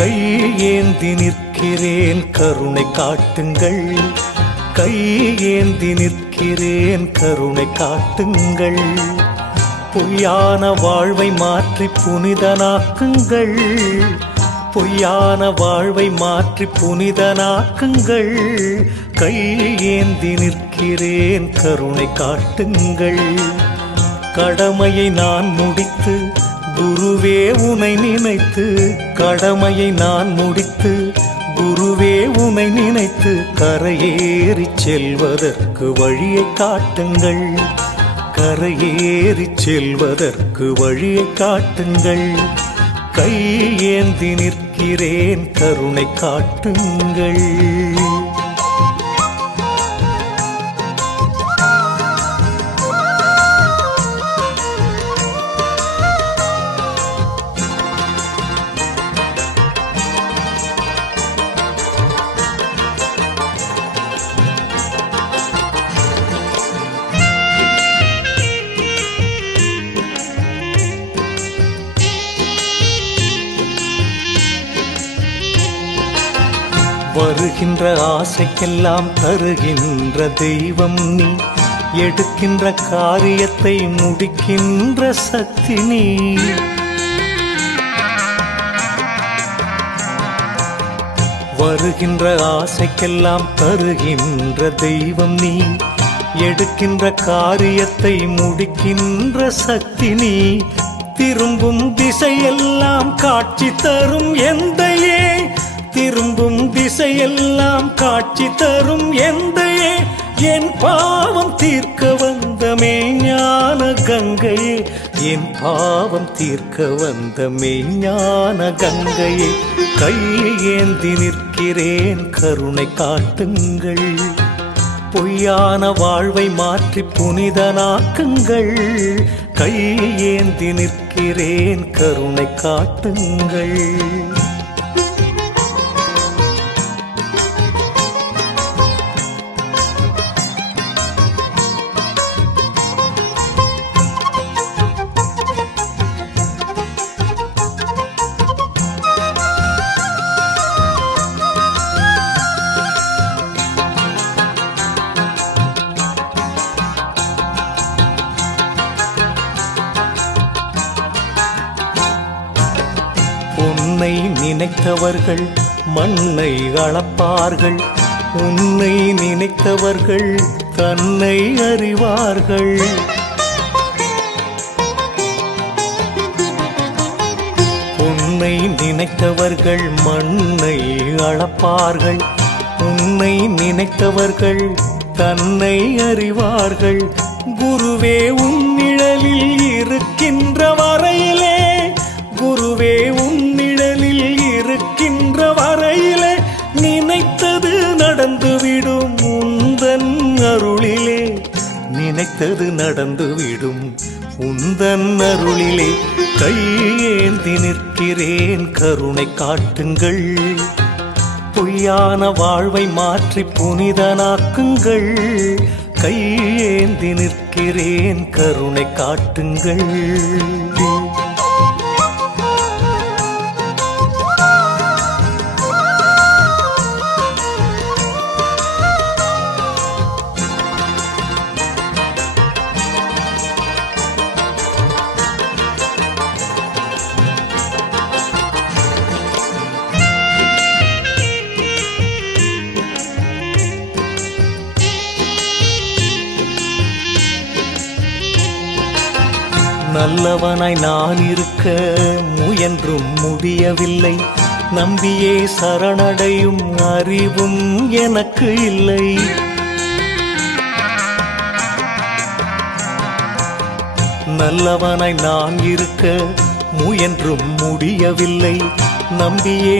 கையேந்தி நிற்கிறேன் கருணை காட்டுங்கள், கையேந்தி நிற்கிறேன் கருணை காட்டுங்கள். பொய்யான வாழ்வை மாற்றி புனிதனாக்குங்கள், பொய்யான வாழ்வை மாற்றி புனிதனாக்குங்கள். கையேந்தி நிற்கிறேன் கருணை காட்டுங்கள். கடமையை நான் முடித்து குருவே உனை நினைத்து, கடமையை நான் முடித்து குருவே உனை நினைத்து கரையேறி செல்வதற்கு வழியை காட்டுங்கள், கரையேறி செல்வதற்கு வழியை காட்டுங்கள். கையேந்தி நிற்கிறேன் கருணை காட்டுங்கள். வருகின்ற ஆசைக்கெல்லாம் தருகின்ற தெய்வம் நீ, எடுக்கின்ற காரியத்தை முடிக்கின்ற சக்தி நீ. வருகின்ற ஆசைக்கெல்லாம் தருகின்ற தெய்வம் நீ, எடுக்கின்ற காரியத்தை முடிக்கின்ற சக்தி நீ. திரும்பும் திசையெல்லாம் காட்சி தரும் எந்தையே, திரும்பும் திசையெல்லாம் காட்சி தரும் எந்தையே. என் பாவம் தீர்க்க வந்த மெய்ஞான கங்கையே, என் பாவம் தீர்க்க வந்த மெய்ஞான கங்கையே. கையேந்தி நிற்கிறேன் கருணை காட்டுங்கள், பொய்யான வாழ்வை மாற்றி புனிதனாக்குங்கள். கையேந்தி நிற்கிறேன் கருணை காட்டுங்கள். உன்னை நினைத்தவர்கள் மண்ணை அளப்பார்கள், உன்னை நினைத்தவர்கள் தன்னை அறிவார்கள். உன்னை நினைத்தவர்கள் மண்ணை அளப்பார்கள், உன்னை நினைத்தவர்கள் தன்னை அறிவார்கள். குருவே உன் நிழலில் இருக்கின்ற வரையிலே, குருவே உன் நிழலில் இருக்கின்ற வரையிலே நினைத்தது நடந்துவிடும் உந்தன் அருளிலே, நினைத்தது நடந்துவிடும் உந்தன் அருளிலே. கையேந்தி நிற்கிறேன் கருணை காட்டுங்கள், பொய்யான வாழ்வை மாற்றி புனிதனாக்குங்கள். கையேந்தி நிற்கிறேன் கருணை காட்டுங்கள். நல்லவனாய் நான் இருக்க முயன்றும் முடியவில்லை, நம்பியே சரணடையும் அறிவும் எனக்கு இல்லை. நல்லவனாய் நான் இருக்க முயன்றும் முடியவில்லை, நம்பியே